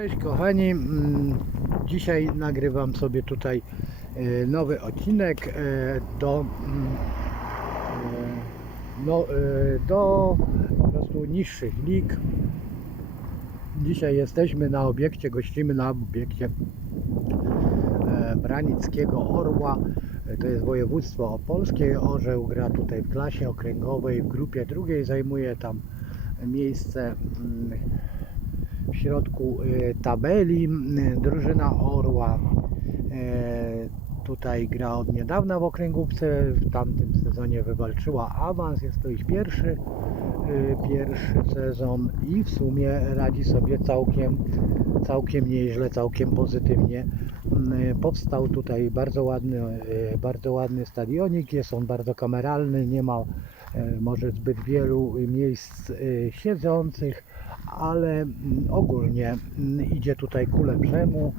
Cześć kochani, Mm, dzisiaj nagrywam sobie tutaj e, nowy odcinek e, do, mm, e, no, do po prostu niższych lig. Dzisiaj jesteśmy na obiekcie, gościmy na obiekcie Branickiego Orła. To jest województwo opolskie. Orzeł gra tutaj w klasie okręgowej, w grupie drugiej zajmuje tam miejsce mm, w środku e, tabeli. Drużyna Orła e, tutaj gra od niedawna w okręgówce. W tamtym sezonie wywalczyła awans. Jest to ich pierwszy, e, pierwszy sezon i w sumie radzi sobie całkiem, całkiem nieźle, całkiem pozytywnie. Powstał tutaj bardzo ładny, bardzo ładny stadionik. Jest on bardzo kameralny. Nie ma może zbyt wielu miejsc e, siedzących ale mm, ogólnie mm, idzie tutaj ku lepszemu.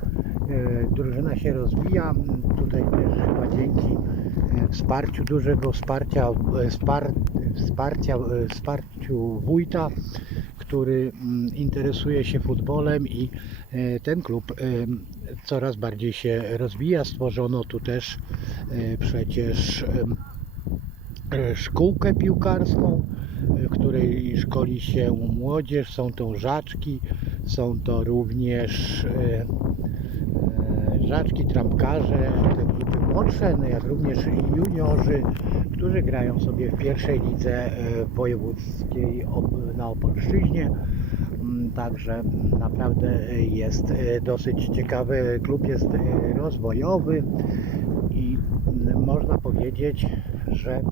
E, Drużyna się rozwija. Tutaj też chyba dzięki e, wsparciu dużego wsparcia, e, wspar, wsparcia, e, wsparciu wójta, który mm, interesuje się futbolem i e, ten klub e, coraz bardziej się rozwija. Stworzono tu też e, przecież e, szkółkę piłkarską, w której szkoli się młodzież, są to żaczki, są to również e, e, żaczki, trampkarze, te grupy młodsze, no jak również juniorzy, którzy grają sobie w pierwszej lidze e, wojewódzkiej na Opolszczyźnie. Mm, Także naprawdę jest e, dosyć ciekawy, klub jest e, rozwojowy i mm, można powiedzieć, że e,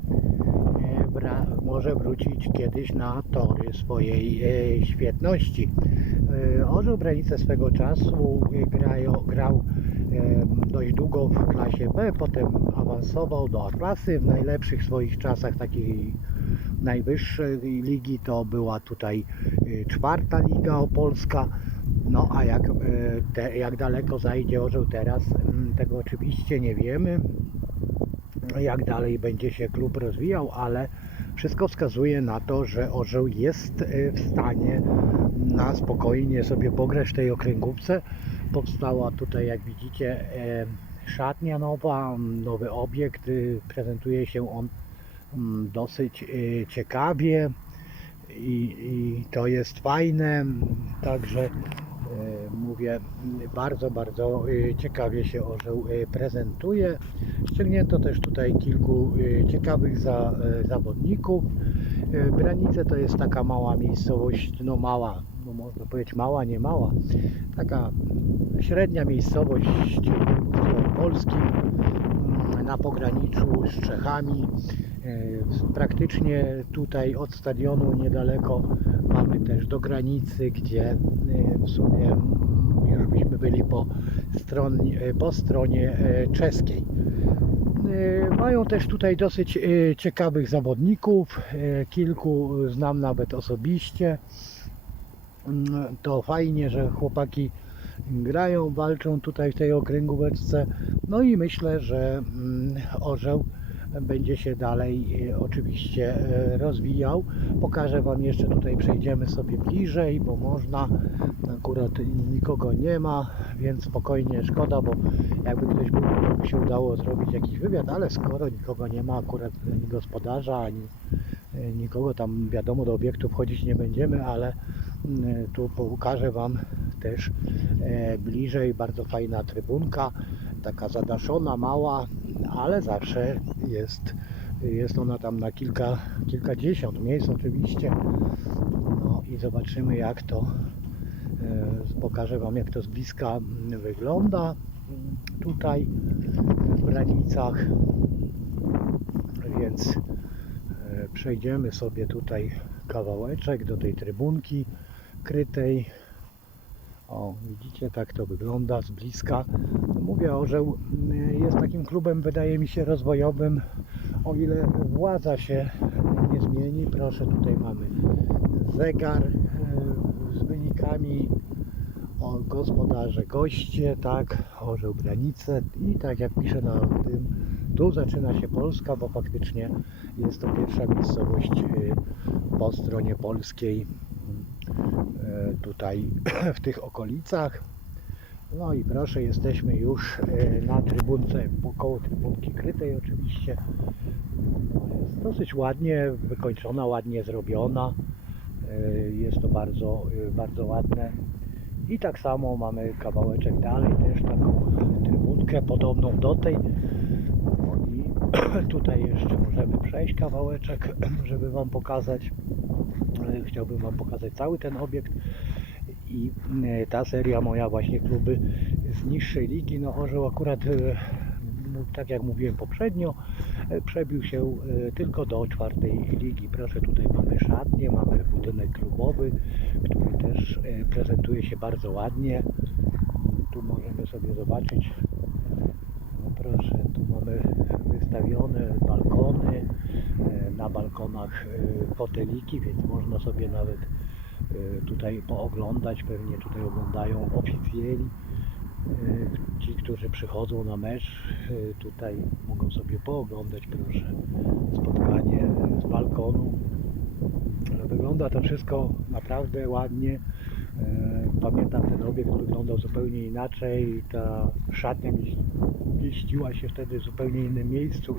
może wrócić kiedyś na tory swojej e, świetności. E, Orzeł Branice swego czasu e, grał e, dość długo w klasie B, potem awansował do klasy. W najlepszych swoich czasach takiej najwyższej ligi to była tutaj e, czwarta liga opolska. No a jak, e, te, jak daleko zajdzie Orzeł teraz, mm, tego oczywiście nie wiemy jak dalej będzie się klub rozwijał, ale wszystko wskazuje na to, że Orzeł jest e, w stanie na spokojnie sobie pograć w tej okręgówce. Powstała tutaj, jak widzicie, e, szatnia nowa, nowy obiekt. y, Prezentuje się on mm, dosyć e, ciekawie i, i to jest fajne. Także mówię, bardzo, bardzo e, ciekawie się orzeł e, prezentuje. Ściągnięto też tutaj kilku e, ciekawych za, zawodników. Branice to jest taka mała miejscowość, no mała, no można powiedzieć mała, nie mała, taka mm, średnia miejscowość w Polskim mm, na pograniczu z Czechami. Praktycznie tutaj od stadionu niedaleko mamy też do granicy, gdzie w sumie mm, już byśmy byli po stronie, po stronie e, czeskiej. E, Mają też tutaj dosyć e, ciekawych zawodników, e, kilku znam nawet osobiście. Mm, To fajnie, że chłopaki grają, walczą tutaj w tej okręgóweczce. No i myślę, że mm, orzeł będzie się dalej e, oczywiście e, rozwijał. Pokażę Wam jeszcze tutaj, przejdziemy sobie bliżej, bo można. Akurat nikogo nie ma, więc spokojnie szkoda, bo jakby ktoś był, to by się udało zrobić jakiś wywiad, ale skoro nikogo nie ma, akurat ani gospodarza, ani e, nikogo tam wiadomo do obiektu wchodzić nie będziemy, ale mm, tu pokażę Wam też bliżej bardzo fajna trybunka, taka zadaszona, mała, ale zawsze jest, jest ona tam na kilka, kilkadziesiąt miejsc oczywiście. No i zobaczymy jak to, e, pokażę Wam jak to z bliska wygląda tutaj w granicach. Więc e, przejdziemy sobie tutaj kawałeczek do tej trybunki krytej. O, widzicie, tak to wygląda z bliska. Mówię, Orzeł mm, jest takim klubem, wydaje mi się, rozwojowym. O ile władza się nie zmieni, proszę, tutaj mamy zegar e, z wynikami o gospodarze goście, tak, Orzeł granice i tak jak piszę na tym, tu zaczyna się Polska, bo faktycznie jest to pierwsza miejscowość e, po stronie polskiej tutaj w tych okolicach. No i proszę, jesteśmy już e, na trybunce, koło trybunki krytej oczywiście. Jest dosyć ładnie wykończona, ładnie zrobiona. E, Jest to bardzo, e, bardzo ładne. I tak samo mamy kawałeczek dalej, też taką trybunkę podobną do tej. No I tutaj jeszcze możemy przejść kawałeczek, żeby Wam pokazać. E, Chciałbym Wam pokazać cały ten obiekt. I e, ta seria moja właśnie kluby z niższej ligi, no orzeł akurat, no, tak jak mówiłem poprzednio, przebił się tylko do czwartej ligi. Proszę, tutaj mamy szatnię, mamy budynek klubowy, który też prezentuje się bardzo ładnie. Tu możemy sobie zobaczyć, no proszę, tu mamy wystawione balkony, na balkonach e, foteliki, więc można sobie nawet e, tutaj pooglądać, pewnie tutaj oglądają oficjeli. E, Ci, którzy przychodzą na mecz, e, tutaj mogą sobie pooglądać, proszę, spotkanie z balkonu. Wygląda to wszystko naprawdę ładnie. E, Pamiętam ten obiekt wyglądał zupełnie inaczej. Ta szatnia mieś- mieściła się wtedy w zupełnie innym miejscu.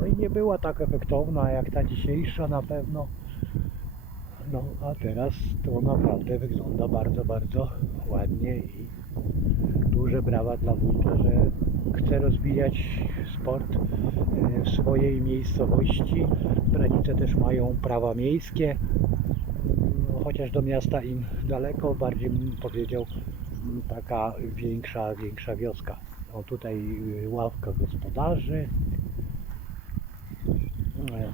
No i nie była tak efektowna jak ta dzisiejsza na pewno. No a teraz to naprawdę wygląda bardzo, bardzo ładnie i duże brawa dla wójta, że chce rozwijać sport e, w swojej miejscowości. Granice też mają prawa miejskie, no, chociaż do miasta im daleko, bardziej bym powiedział taka większa, większa wioska. O tutaj y, ławka gospodarzy.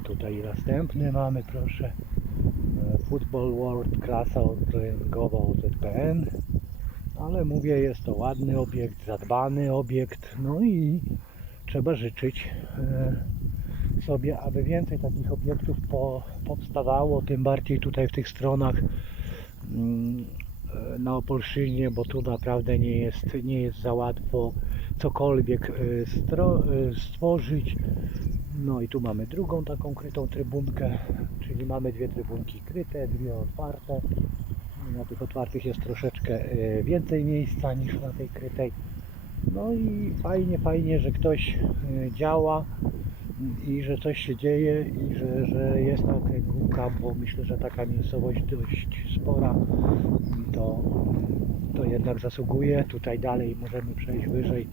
Tutaj następny mamy, proszę. Football World klasa treningowa OZPN. Ale mówię, jest to ładny obiekt, zadbany obiekt. No i trzeba życzyć e, sobie, aby więcej takich obiektów po, powstawało, tym bardziej tutaj w tych stronach mm, e, na Opolszczyźnie, bo tu naprawdę nie jest, nie jest za łatwo cokolwiek e, e, stworzyć. No i tu mamy drugą taką krytą trybunkę, czyli mamy dwie trybunki kryte, dwie otwarte. Na tych otwartych jest troszeczkę e, więcej miejsca niż na tej krytej. No i fajnie, fajnie, że ktoś działa i że coś się dzieje i że, że jest ta okręgówka, bo myślę, że taka miejscowość dość spora to, to jednak zasługuje. Tutaj dalej możemy przejść wyżej.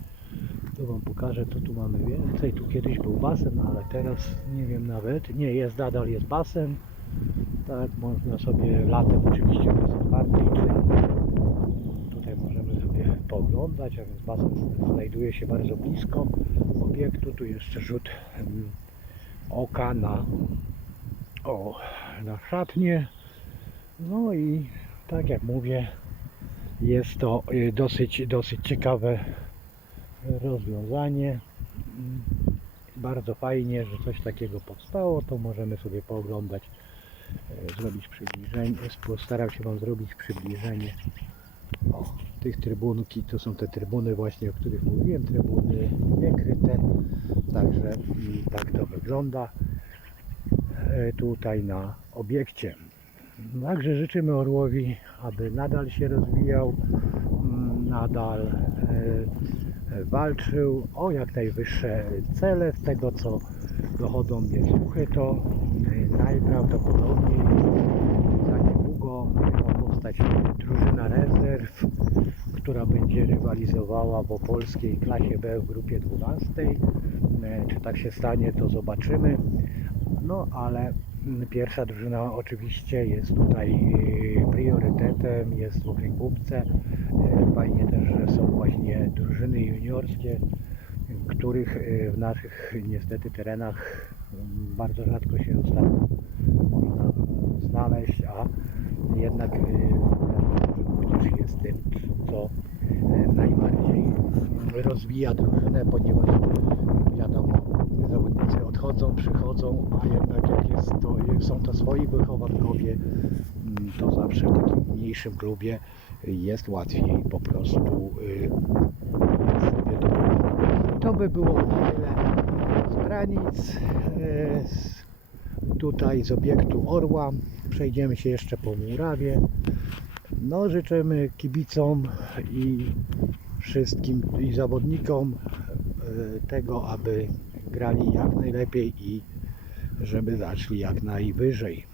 Tu Wam pokażę, co tu mamy więcej. Tu kiedyś był basen, ale teraz nie wiem nawet. Nie, jest nadal jest basen. Tak, można sobie latem oczywiście bez otwartej. Tutaj możemy sobie pooglądać, a więc basen znajduje się bardzo blisko obiektu. Tu jeszcze rzut oka na, o, na szatnię. No i tak jak mówię, jest to y, dosyć, dosyć ciekawe rozwiązanie. Mm, Bardzo fajnie, że coś takiego powstało, to możemy sobie pooglądać, e, zrobić przybliżenie. Postaram się Wam zrobić przybliżenie o, tych trybunki. To są te trybuny właśnie, o których mówiłem, trybuny niekryte. Także tak to wygląda e, tutaj na obiekcie. Także życzymy Orłowi, aby nadal się rozwijał, mm, nadal e, walczył o jak najwyższe cele. Z tego co dochodzą mnie słuchy, to e, najprawdopodobniej za niedługo ma powstać drużyna rezerw, która będzie rywalizowała w opolskiej klasie B w grupie 12. E, Czy tak się stanie, to zobaczymy. No ale mm, pierwsza drużyna oczywiście jest tutaj e, priorytetem, jest w okręgówce. E, Fajnie też, że są właśnie drużyny juniorskie, których e, w naszych niestety terenach mm, bardzo rzadko się ostatnio można znaleźć, a jednak młodzież jest tym, co najbardziej rozwija drużynę, ponieważ wiadomo, zawodnicy odchodzą, przychodzą, a jednak jak jest to, są to swoi wychowankowie, mm, to zawsze w takim mniejszym klubie jest łatwiej po prostu y, sobie to To by było tyle z granic, y, z tutaj z obiektu Orła. Przejdziemy się jeszcze po Murawie. No, życzymy kibicom i wszystkim i zawodnikom e, tego, aby grali jak najlepiej i żeby zaszli jak najwyżej.